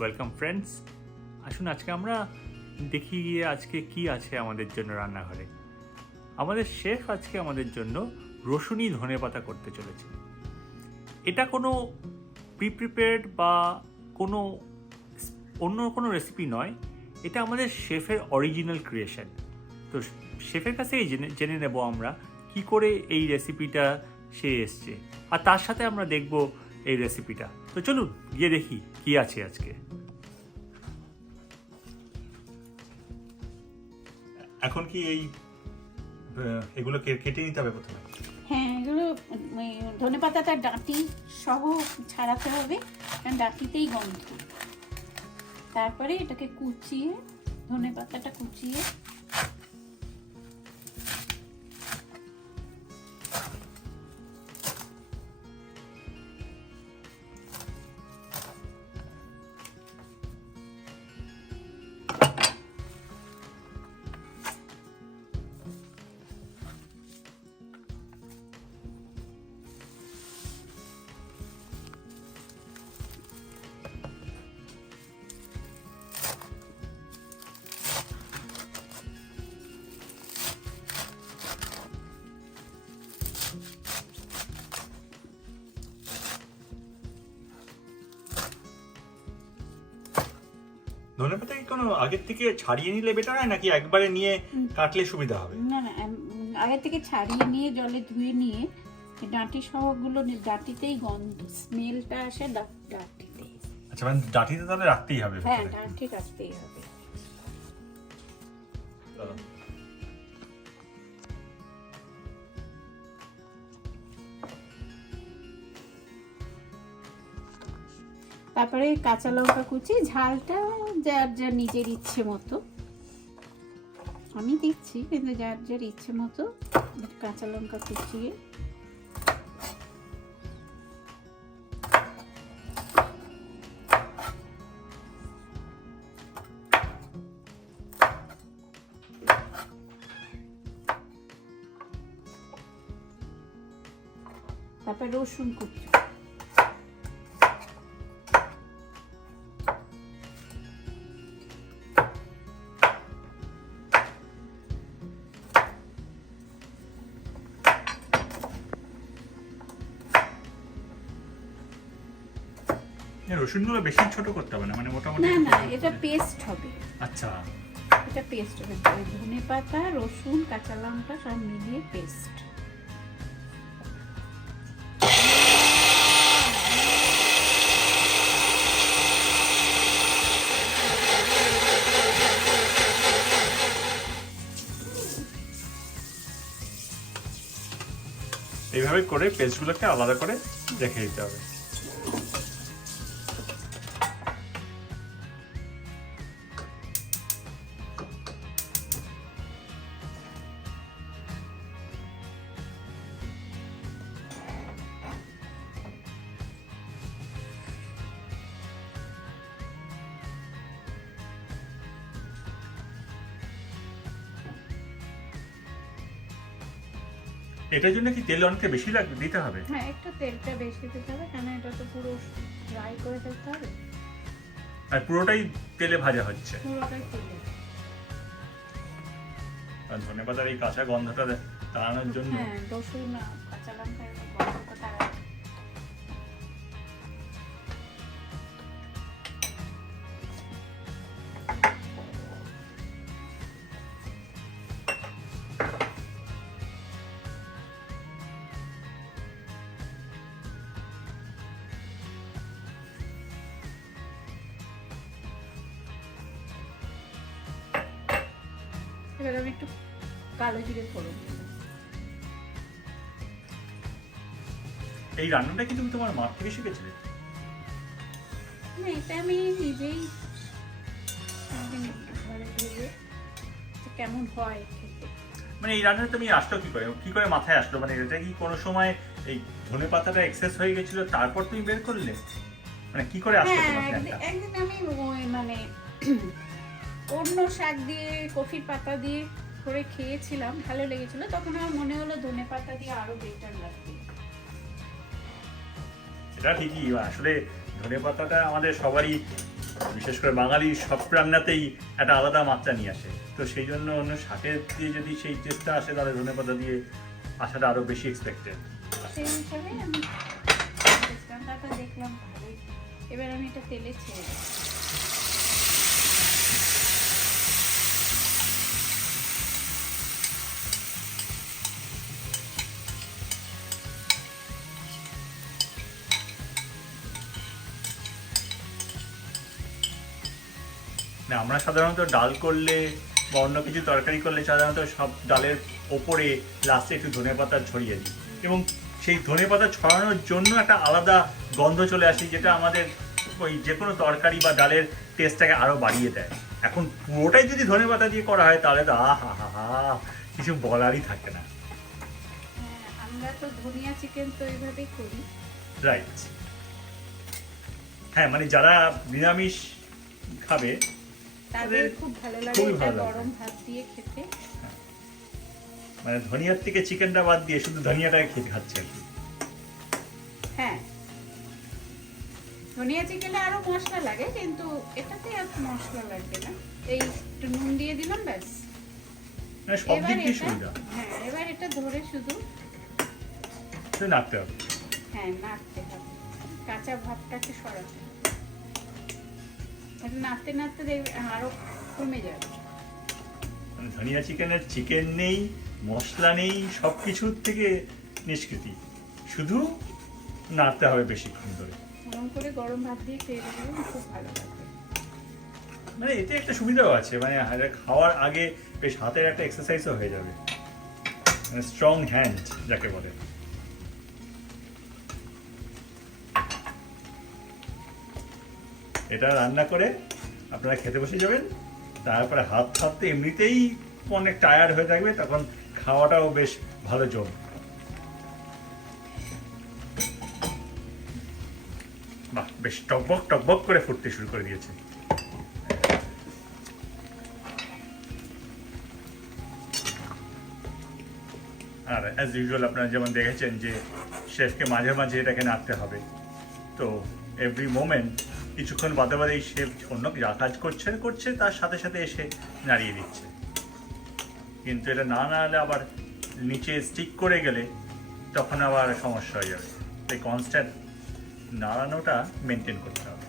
Welcome friends. আসুন আজকে আমরা দেখি গিয়ে আজকে কি আছে আমাদের জন্য রান্নাঘরে। আমাদের শেফ আজকে আমাদের জন্য রসুনি ধনেপাতা করতে চলেছে। এটা কোনো প্রিপেয়ার্ড বা কোনো অন্য কোনো রেসিপি নয়, এটা আমাদের শেফের অরিজিনাল ক্রিয়েশন। তো শেফের কাছেই জেনে নেব আমরা কি করে এই রেসিপিটা সে এসছে, আর তার সাথে আমরা দেখব এই রেসিপিটা। তো চলুন গিয়ে দেখি কি আছে আজকে। এখন কি এগুলো কেটে নিতে হবে প্রথমে? হ্যাঁ, এগুলো ধনেপাতাটা ডাঁটি সহ ছাড়াতে হবে, কারণ ডাঁটিতেই গন্ধ। তারপরে এটাকে কুচিয়ে, ধনেপাতাটা কুচিয়ে ধনেপাতা কি কোনো আগের থেকে ছাড়িয়ে নিলে বেটার হয়, নাকি একবারে নিয়ে কাটলে সুবিধা হবে? না, আগে থেকে ছাড়িয়ে নিয়ে জলে ধুয়ে নিয়ে ডাঁটি সহগুলো ডাঁটিতেই গন্ধ, স্মেলটা আসে ডাঁটিতেই। আচ্ছা, মানে ডাঁটিতে তাহলে রাখতেই হবে? হ্যাঁ, ডাঁটি রাখতেই হবে। তারপরে কাঁচা লঙ্কা কুচি, ঝালটা যার যার নিজের ইচ্ছে মতো, আমি দিচ্ছি কিন্তু যার যার ইচ্ছে মতো কাঁচা লঙ্কা কুচিয়ে তারপর রসুন কুচি, রসুনগুলো বেশি ছোট করতে হবে না, মানে মোটামুটি? না, এটা পেস্ট হবে। আচ্ছা, এটা পেস্ট হবে, ধনেপাতা, রসুন, কাঁচা লঙ্কা সব মিলিয়ে পেস্ট। এইভাবে করে পেস্টগুলোকে আলাদা করে রেখে দিতে হবে। এটার জন্য কি তেল অনেকটা বেশি দিতে হবে? হ্যাঁ, একটু তেলটা বেশি দিতে হবে, কারণ এটা তো পুরো ফ্রাই করে ফেলতে হবে। আর পুরোটাই তেলে ভাজা হচ্ছে? পুরোটাই তেলে। আর ধনেপাতার এই কাঁচা গন্ধটা তাড়ানোর জন্য? হ্যাঁ, রসুন কাঁচা লঙ্কা গন্ধটা তাড়ায়। এবার আমি একটু কালো জিরে ফোড়ন দিলাম। এই রান্নাটা কি তুমি তোমার মা থেকে শিখেছিলে? না, এটা আমি নিজেই ঘরে ভেবে কেমন হয় খেতে। মানে এই রান্নাটা তুমি আসলো কি করে মাথায় আসলো? মানে এটা কি কোনো সময় এই ধনেপাতাটা এক্সেস হয়ে গেছিল তারপর তুমি বের করলে? মানে কি করে আসলো তোমার প্ল্যানটা? একদিন আমি মানে অন্য শাক দিয়ে, কফির পাতা দিয়ে করে খেয়েছিলাম, ভালো লেগেছিল। তখন আমার মনে হলো ধনেপাতা দিয়ে আরো বেটার লাগবে। সেটা ঠিকই, আসলে ধনেপাতাটা আমাদের সবারই বিশেষ করে বাঙালি সব রান্নাতেই একটা আলাদা মাত্রা নিয়ে আসে, তো সেই জন্য অন্য শাকের দিয়ে যদি সেই টেস্টটা আসে তাহলে ধনেপাতা দিয়ে আসাটা আরও বেশি এক্সপেক্টেড। সেই হিসাবে আমি তেজপাতাটা দেখলাম ভালোই। এবার আমি এটা তেলে ছেড়ে দেব। না, আমরা সাধারণত ডাল করলে বা অন্য কিছু তরকারি করলে সাধারণত সব ডালের ওপরে লাস্টে একটু ধনেপাতা ছড়িয়ে দিই, এবং সেই ধনেপাতা ছড়ানোর জন্য একটা আলাদা গন্ধ চলে আসে যেটা আমাদের ওই যে কোনো তরকারি বা ডালের টেস্টটাকে আরও বাড়িয়ে দেয়। এখন পুরোটাই যদি ধনেপাতা দিয়ে করা হয় তাহলে তো আহা হা হা কিছু বলারই থাকে না। আমরা তো ধনিয়া চিকেন তো এইভাবেই করি। রাইট। হ্যাঁ, মানে যারা নিরামিষ খাবে তাদের খুব ভালো লাগে খুবই এটা ভালো লাগে। গরম ভাত দিয়ে খেতে। মানে ধনিয়ার থেকে চিকেনটা বাদ দিয়ে শুধু ধনিয়াটাকে খেতে খাচ্ছে আর কি। হ্যাঁ, ধনিয়া চিকেনে আরো মশলা লাগে, কিন্তু এটাতে এত মশলা লাগবে না। এই একটু নুন দিয়ে দিলাম ব্যাস। মানে সব দিক দিয়ে এটা সুবিধা। হ্যাঁ, এবার এটা ধরে শুধু নাড়তে হবে। হ্যাঁ নাড়তে হবে, কাঁচা ভাবটাকে সরাতে হবে। এটা নাড়তে নাড়তে দেখবে আরো কমে যাবে। মানে ধনিয়া চিকেনের চিকেন নেই, মশলা নেই, সব কিছুর থেকে নিষ্কৃতি, শুধু নাড়তে হবে বেশিক্ষণ ধরে। গরম করে গরম ভাত দিয়ে খেয়ে দিলে খুব ভালো লাগবে। মানে এতে একটা সুবিধাও আছে, মানে খাওয়ার আগে বেশ হাতের একটা এক্সারসাইজও হয়ে যাবে, মানে স্ট্রং হ্যান্ড যাকে বলে। এটা রান্না করে আপনারা খেতে বসে যাবেন, তারপরে হাত থাকতে এমনিতেই অনেক টায়ার্ড হয়ে থাকবে, তখন খাওয়াটাও বেশ ভালো জমে। বাহ, বেশ টকবক টকবক করে ফুটতে শুরু করে দিয়েছে। আর অ্যাজ ইউজুয়াল আপনারা যেমন দেখেছেন যে শেফকে মাঝে মাঝে এটাকে নাড়তে হবে, তো এভরি মোমেন্ট কিছুক্ষণ বাদে বাদে এই শেফ অন্য যা কাজ করছে তার সাথে সাথে এসে নাড়িয়ে দিচ্ছে। কিন্তু এটা না নাড়লে আবার নিচে স্টিক করে গেলে তখন আবার সমস্যা হয়ে যাবে, তাই কনস্ট্যান্ট নাড়ানোটা মেনটেন করতে হবে।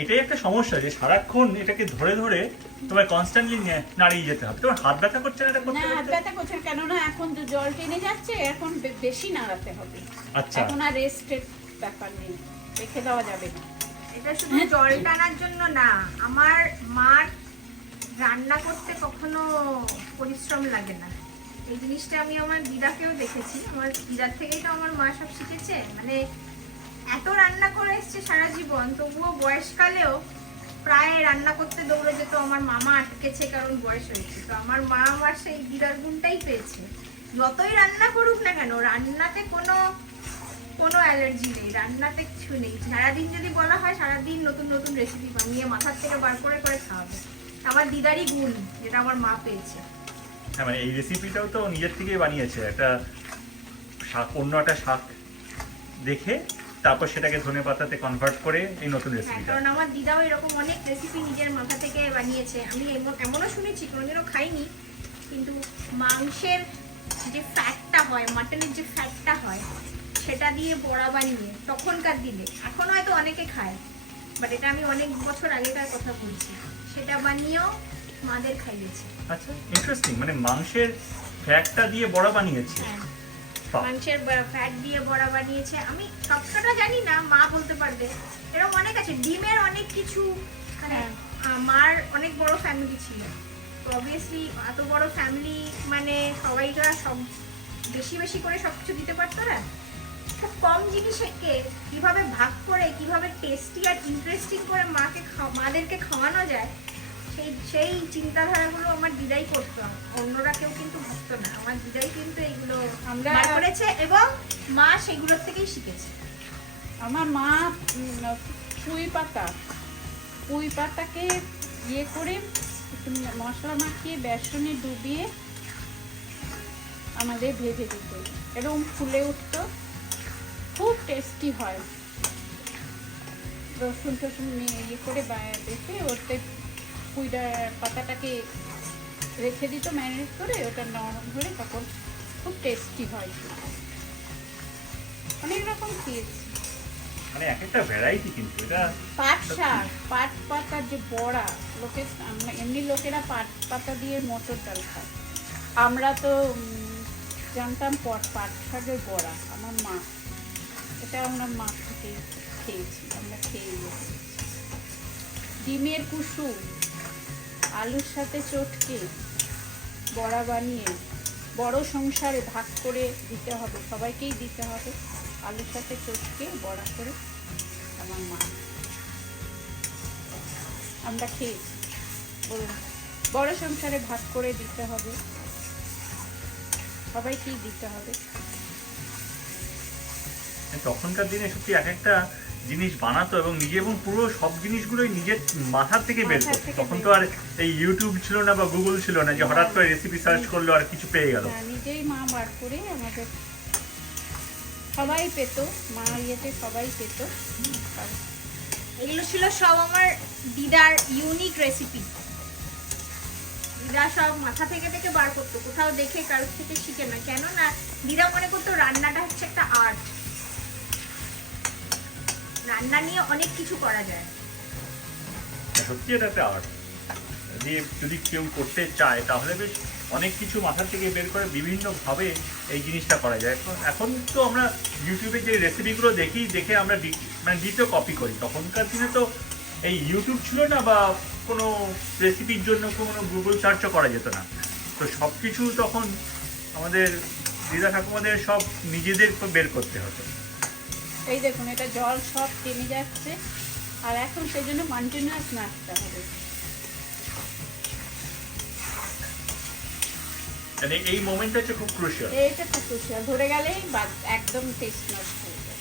এটাই একটা সমস্যা যে সারাক্ষণ এটাকে ধরে ধরে তোমায় কনস্ট্যান্টলি নাড়িয়ে যেতে হবে। তোমার হাত ব্যথা করছে না এটা করতে না, হাত করতে? ব্যথা করছে কেন না, এখন তো জল টেনে যাচ্ছে, এখন বেশি নাড়াতে হবে। আচ্ছা, এখন আর রেস্টের ব্যাপার নেই, রেখে দেওয়া যাবে না। এটা শুধু জল টানার জন্য না, আমার মার রান্না করতে কখনো পরিশ্রম লাগে না। এই জিনিসটা আমি আমার দিদাকেও দেখেছি, আমার দিদার থেকেই তো আমার মা সব শিখেছে। মানে এত রান্না করে এসছে সারা জীবন, তবুও বয়সকালেও প্রায় রান্না করতে দৌড়ে যেত। আমার মামা আটকেছে কারণ বয়স হয়েছে, তো আমার মা আমার সেই দিদার গুণটাই পেয়েছে। যতই রান্না করুক না কেন, রান্নাতে কোনো অ্যালার্জি নেই, রান্নাতে কিছু নেই। সারাদিন যদি বলা হয় সারাদিন নতুন নতুন রেসিপি বানিয়ে মাথার থেকে বার করে করে খাওয়াবে। আমার দিদারই গুণ, যেটা আমার মা পেয়েছে। হ্যাঁ, মানে এই রেসিপিটাও তো নিজের থেকেই বানিয়েছে, একটা শাক, অন্য একটা শাক দেখে তারপর সেটাকে ধনেপাতাতে কনভার্ট করে এই নতুন হ্যাঁ, রেসিপিটা। কারণ আমার দিদাও এরকম অনেক রেসিপি নিজের মাথা থেকে বানিয়েছে। আমি এমনও শুনেছি, কোনোদিনও খাইনি, কিন্তু মাংসের যে ফ্যাটটা হয়, মাটনের যে ফ্যাটটা হয়, সেটা দিয়ে বড়া বানিয়ে তখনকার দিনে, এখন হয়তো অনেকে খায়, বাট এটা আমি অনেক বছর আগেকার কথা বলছি, সেটা বানিয়েও মাদের খাইয়েছে। আচ্ছা, ইন্টারেস্টিং, মানে মাংসের ফ্যাটটা দিয়ে বড়া বানিয়েছে। হ্যাঁ, বাহ। মাংসের ফ্যাট দিয়ে বড়া বানিয়েছে। আমি সবটা জানি না, মা বলতে পারবে। এরকম অনেক আছে, ডিমের অনেক কিছু। মানে মার অনেক বড় ফ্যামিলি ছিল, তো অবভিয়াসলি এত বড় ফ্যামিলি মানে সবাইরা সব বেশি বেশি করে সবকিছু দিতে পারতো না। খুব কম জিনিসকে কিভাবে ভাগ করে, কিভাবে টেস্টি আর ইন্টারেস্টিং করে মাদেরকে খাওয়ানো যায়, সেই চিন্তাধারাগুলো আমার দিদাই করতো। অন্যরা কেউ কিন্তু ভাবতো না, আমার দিদাই কিন্তু এইগুলো আমরা বার করেছে এবং মা সেগুলোর থেকেই শিখেছে। আমার মা পুঁই পাতাকে ইয়ে করে একটু মশলা মাখিয়ে বেসনে ডুবিয়ে আমাদের ভেজে দিত, এরকম ফুলে উঠতো, খুব খুব টেস্টি হয়। রসুন টসুন ইয়ে করে দেখে ওতে পুইডা পাতাটাকে রেখে দিত ম্যারিনেট করে, ওটা নরম হলে তখন খুব টেস্টি হয়। অনেক রকম খেয়েছি। মানে এক একটা ভ্যারাইটি, কিন্তু এটা পাট শাক, পাট পাতার যে বড়া, আমরা এমনি লোকেরা পাট পাতা দিয়ে মটর ডাল খায়, আমরা তো জানতাম পাট শাকের বড়া। আমার মা, এটা আমরা মা থেকে খেয়েছি, আমরা খেয়ে গেছি। ডিমের কুসুম আলুর সাথে চটকে বড়া বানিয়ে বড় সংসারে ভাগ করে দিতে হবে, সবাইকেই দিতে হবে। আলুর সাথে চটকে বড়া করে আমার মা, আমরা খেয়েছি। বলুন, বড় সংসারে ভাগ করে দিতে হবে, সবাইকেই দিতে হবে। তখনকার দিনে সত্যি এক একটা জিনিস বানাতো এবং নিজে, এবং পুরো সব জিনিসগুলোই নিজের মাথার থেকে বের করতো। তখন তো আর এই ইউটিউব ছিল না বা গুগল ছিল না যে হঠাৎ করে রেসিপি সার্চ করলো আর কিছু পেয়ে গেল। নিজেই মা বার করে আমাদের সবাই পেত, মা ইয়েতে সবাই পেত। এগুলো ছিল সব আমার দিদার ইউনিক রেসিপি। দিদা সব মাথা থেকে থেকে বার করতো, কোথাও দেখে কারোর থেকে শিখে না। কেন না, দিদা মনে করতো রান্নাটা হচ্ছে একটা আর্ট, রান্না নিয়ে অনেক কিছু করা যায়। সত্যি এটা একটা আর্ট, যদি কেউ করতে চায় তাহলে বেশ অনেক কিছু মাথা থেকে বের করে বিভিন্নভাবে এই জিনিসটা করা যায়। এখন তো আমরা ইউটিউবে যে রেসিপিগুলো দেখে আমরা মানে দ্বিতীয় কপি করি। তখনকার দিনে তো এই ইউটিউব ছিল না বা কোনো রেসিপির জন্য কোনো গুগল সার্চও করা যেত না। তো সব কিছু তখন আমাদের দিদা ঠাকুমাদের সব নিজেদের বের করতে হতো। এই দেখুন, এটা জল সব টেনে যাচ্ছে, আর এখন সেই জন্য কন্টিনিউয়াস নাড়তে হবে। মানে এই মোমেন্টটা হচ্ছে খুব ক্রুশিয়াল। এইটা খুব ক্রুশিয়াল, ধরে গেলেই একদম টেস্ট নষ্ট হয়ে যায়।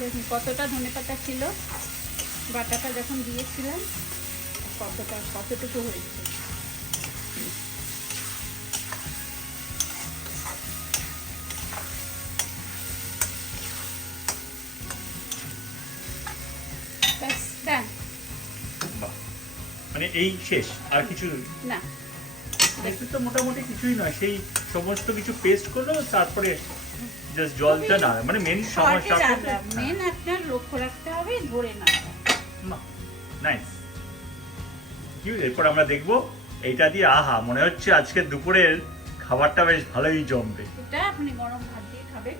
দেখুন কতটা ধনেপাতা ছিল, বাটাটা যখন দিয়েছিলাম কতটুকু হয়েছে। ব্যাস ডান। মানে এই শেষ, আর কিছু না, দেখতে তো মোটামুটি কিছুই নয়, সেই সমস্ত কিছু পেস্ট করলো, তারপরে জাস্ট জলটা না, মানে মেন সমস্যা মেন আপনার লক্ষ্য রাখতে হবে ধরে না। নাইস। এরপর আমরা দেখবো এইটা দিয়ে, আহা, মনে হচ্ছে আজকে দুপুরের খাবারটা বেশ ভালোই জমবে। এটা আপনি গরম ভাত দিয়ে খাবেন।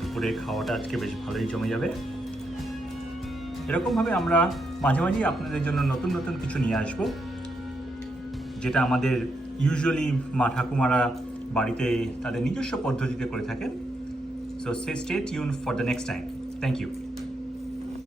দুপুরে খাওয়াটা আজকে বেশ ভালোই জমে যাবে। এরকমভাবে আমরা মাঝে মাঝেই আপনাদের জন্য নতুন নতুন কিছু নিয়ে আসবো, যেটা আমাদের ইউজুয়ালি মা ঠাকুমারা বাড়িতে তাদের নিজস্ব পদ্ধতিতে করে থাকেন। So stay tune for the next time. Thank you.